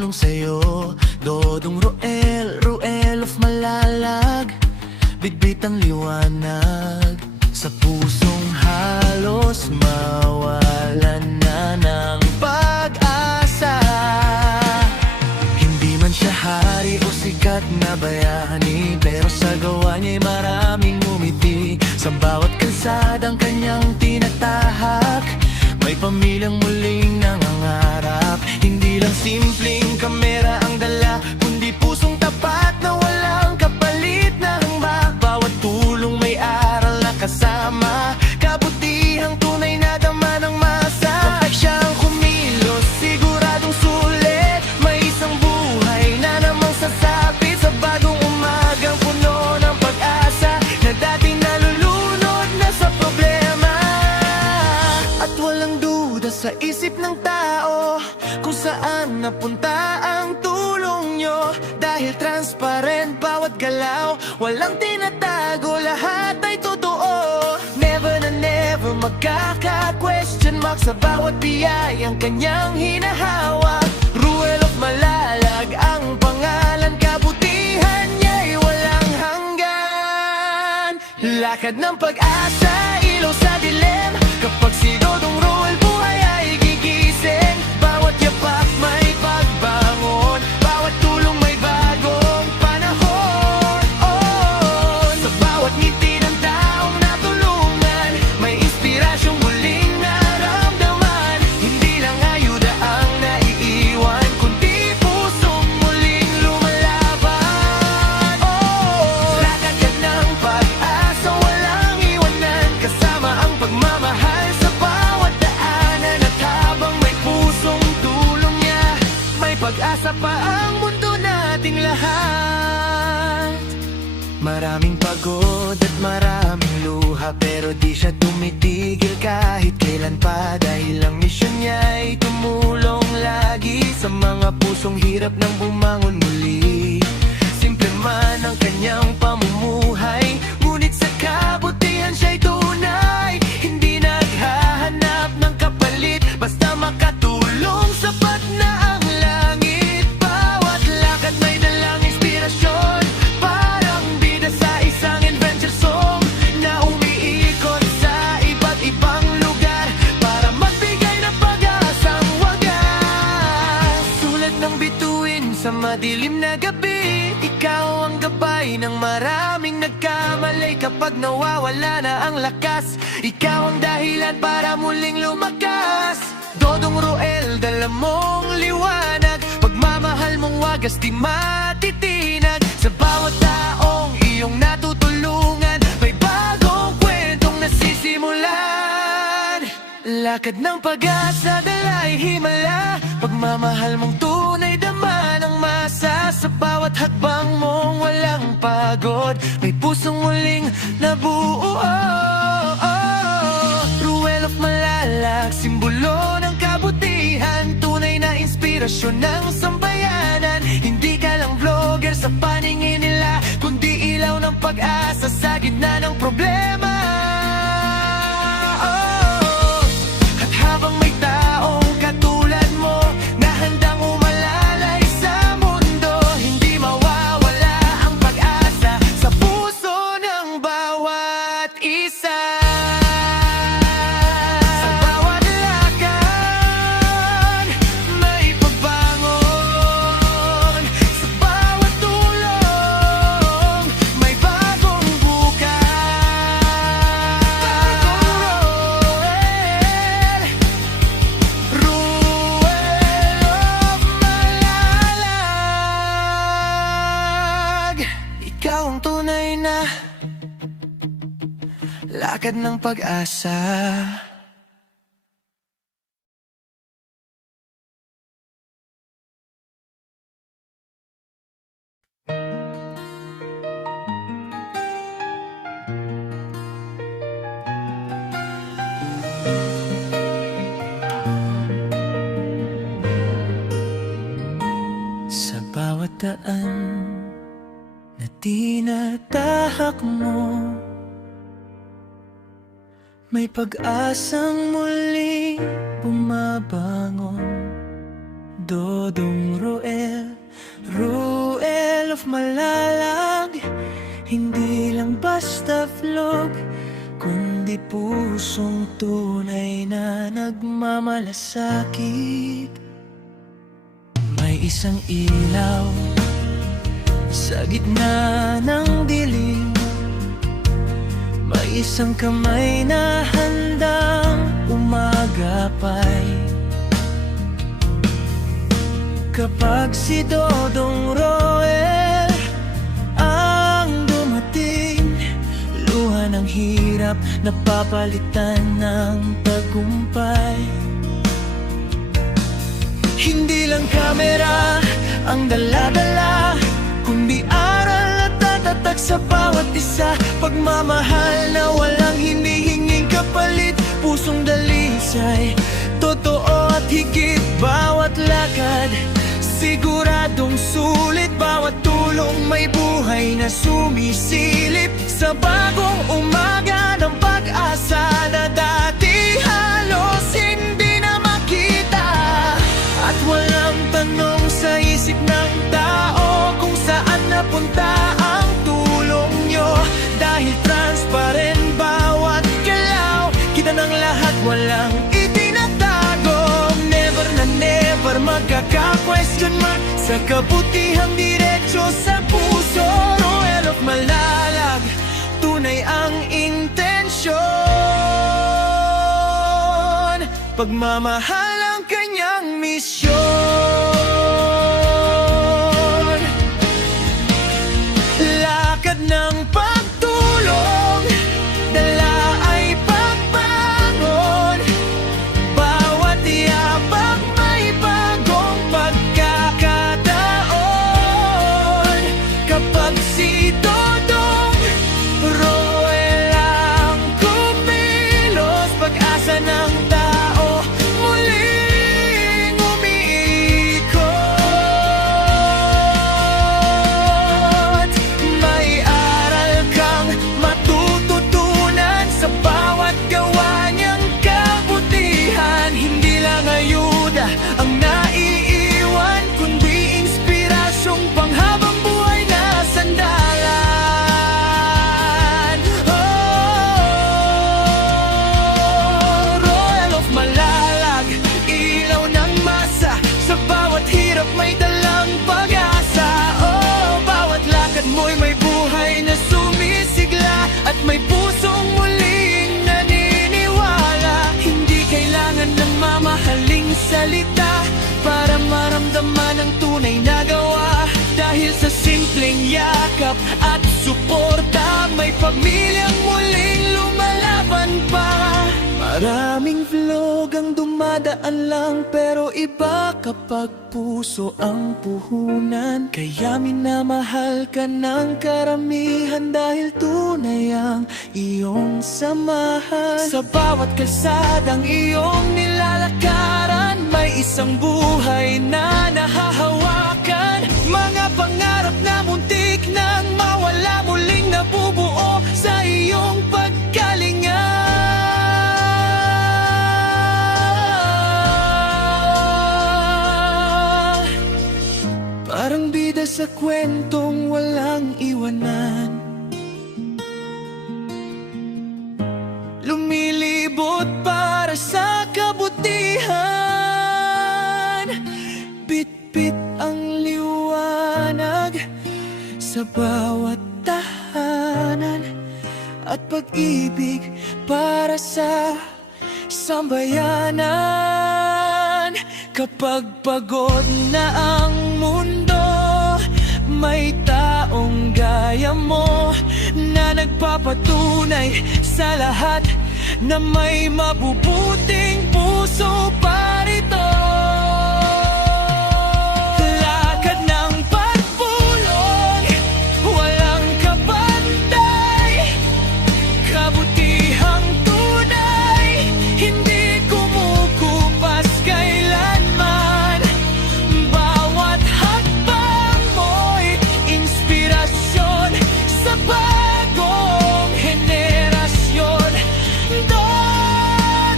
tumulong sa'yo. Dodong Roel, Roel of Malalag, bitbit ang liwanag sa pusong halos mawalan na ng pag-asa. Hindi man siya hari o sikat na bayani, pero sa gawa niya'y maraming ngumiti. Sa bawat kalsadang kanyang tinatahak, may pamilyang muling nangangarap. Hindi lang simpleng kamera ang dala, kundi pusong tapat na walang kapalit na hangma. Bawat tulong may aral na kasama, kabutihang tunay na dama ng masa. Kapag siyang kumilos, siguradong sulit, may isang buhay na namang sasapit sa bagong umagang puno ng pag-asa na dating nalulunod na sa problema. At walang duda sa isip ng tao kung saan napunta ang tulong nyo, dahil transparent bawat galaw, walang tinatago, lahat ay totoo. Never na never magkaka-question mark sa bawat biyayang kanyang hinahawak. Ruel of Malalag ang pangalan, kabutihan niya'y walang hanggan. Lakad ng pag-asa, ilaw sa dilim, kapag si Dodong Roel buhay ay gigising. Bawat yapak may pagbangon, bawat tulong may bagong panahon. Sa bawat ngiti ng taong natulungan, may inspirasyong muling naramdaman. Hindi lang ayuda ang naiiwan, kundi pusong muling lumalaban. Lakad ka ng pag-asa, walang iwanan, kasama ang pagmamahal sa bawat daanan. At habang may pusong tulong niya, may pag-asa pa ang mundo nating lahat. Maraming pagod at maraming luha, pero di siya tumitigil kahit kailan pa, dahil ang misyon niya ay tumulong lagi sa mga pusong hirap ng bumangon muli. Simple man ang kanyang pamumuhay, ngunit sa kabutihan siya'y tunay. Hindi naghahanap ng kapalit, basta makatulong, sapat na ang langit. Bawat lakad may dalang inspirasyon, parang bida sa isang adventure song na umiikot sa iba't ibang lugar para magbigay ng pag-asang wagas. Tulad ng bituin sa madilim na gabi, ikaw ang gabay ng maraming nagkamali. Kapag nawawala na ang lakas, ikaw ang dahilan para muling lumakas. Dodong Roel, dala mong liwanag, pagmamahal mong wagas di matitinag. Sa bawat taong iyong natutulungan, may bagong kwentong nasisimulan. Lakad ng pag-asa, dala'y himala, pagmamahal mong tunay dama ng masa. Sa bawat hakbang mong walang pagod, may pusong muling nabuo. Ruel of Malalag, simbolo ng kabutihan, tunay na inspirasyon ng sambayanan. Hindi ka lang vlogger sa paningin nila, kundi ilaw ng pag-asa sa gitna ng problema. At habang may taong katulad mo na handang umalalay sa mundo, hindi mawawala ang pag-asa sa puso ng bawat isa. Sa bawat lakad, may pagbangon. Sa bawat tulong, may bagong bukas. Roel, Roel of Malalag, ikaw ang tunay na lakad ng pag-asa. Sa bawat daan na tinatahak mo, may pag-asang muling bumabangon. Dodong Roel, Roel of Malalag. Hindi lang basta vlog, kundi pusong tunay na nagmamalasakit. May isang ilaw sa gitna ng dilim, may isang kamay na handang umagapay. Kapag si Dodong Roel ang dumating, luha ng hirap napapalitan ng tagumpay. Hindi lang kamera ang dala-dala, kundi aral at tatatag sa bawat isa. Pagmamahal na walang hinihinging kapalit, pusong dalisay, totoo at higit. Bawat lakad siguradong sulit, bawat tulong may buhay na sumisilip. Sa bagong umaga ng pag-asa na dati halos hindi na makita, at walang tanong sa isip ng tao kung saan napunta ang tulong nyo. Dahil transparent bawat galaw, kita ng lahat walang itinatago. Never na never magkaka-question mark sa kabutihang diretso sa puso. Roel of Malalag, tunay ang intensyon, pagmamahal ang kanyang misyon. Lakad ng pagtulong, dala ay pagbangon, bawat yabang may bagong pagkakataon. Kapag si Dodong Roel ang kumilos, pag-asa ng tao muling umiikot. May aral kang matututunan sa bawat gawa niyang kabutihan. Hindi lang ayuda ang naiiwan, kundi inspirasyong panghabang buhay na sandalan. Roel of Malalag, ilaw ng masa, sa bawat hirap may dalang pag-asa. Bawat lakad mo'y may buhay na sumisigla, at may pusong muling naniniwala. Hindi kailangan ng mamahaling salita para maramdaman ang tunay na gawa. Dahil sa simpleng yakap at suporta, may pamilyang muling lumalaban pa. Maraming vlog ang dumadaan lang, pero iba kapag puso ang puhunan. Kaya minamahal ka ng karamihan, dahil tunay ang iyong samahan. Sa bawat kalsadang iyong nilalakaran, may isang buhay na nahahawakan. Mga pangarap na muntik nang mawala, muling nabubuo sa iyong pagkalinga. Parang bida sa kwentong walang iwanan, lumilibot para sa kabutihan. Bit-bit ang liwanag sa bawat tahanan, at pag-ibig para sa sambayanan. Kapag pagod na ang mundo, may taong gaya mo na nagpapatunay sa lahat na may mabubuting puso pa rito. Lakad ng pagpulong, walang kapantay, kabutihang tunay, hindi kumukupas kailanman. Bawat hakbang mo'y inspirasyon sa bagong henerasyon.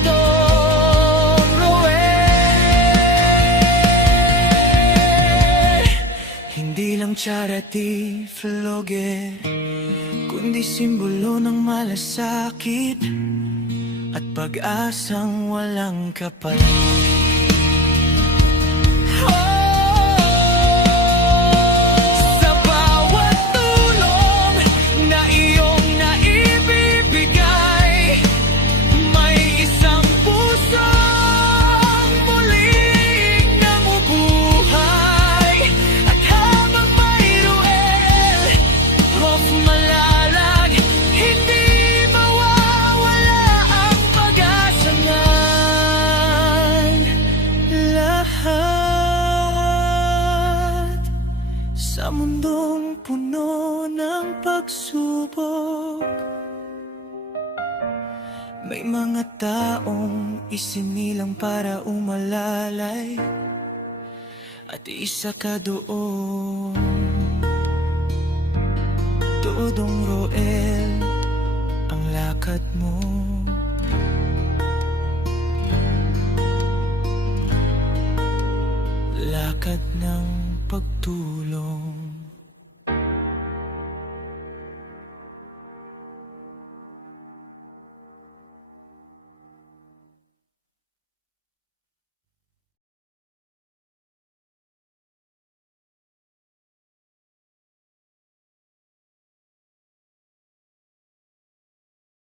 Dodong Roel. lamang charity vlogger, kundi simbolo ng malasakit at pag-asang walang kapalit. Sa bawat tulong na iyong naibibigay, may isang pusong muling namubuhay. At habang may Ruel of Malalag, hindi mawawala ang pag-asangan. Lahat sa mundong puno ng pagsubok, may mga taong isinilang para umalalay, at isa ka doon. Dodong Roel, ang lakad mo lakad ng pagtulong.